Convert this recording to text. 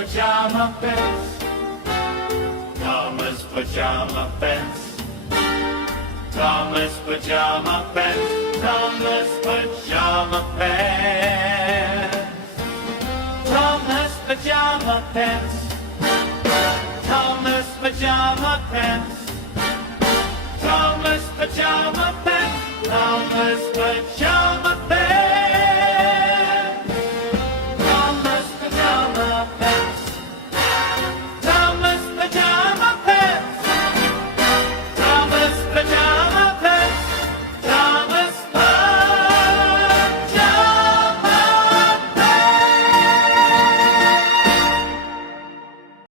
Pajama Pants Thomas Pajama Pants Thomas Pajama Pants Thomas Pajama Pants Thomas Pajama Pants Thomas Pajama Pants Thomas Pajama Pants Thomas Pajama Pants